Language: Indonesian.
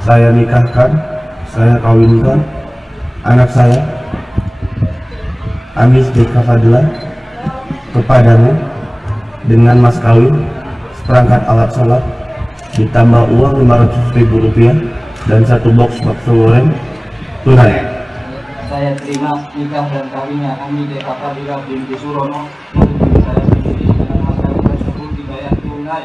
saya nikahkan, saya kawinkan anak saya Amis Beka Fadila kepadamu dengan mas kawin seperangkat alat sholat ditambah uang Rp500.000 dan 1 box bakso goreng tunai. Saya terima nikah dan kawinnya Ami Beka Fadila binti Surono dengan saya sendiri dengan mas kawin tersebut dibayar tunai.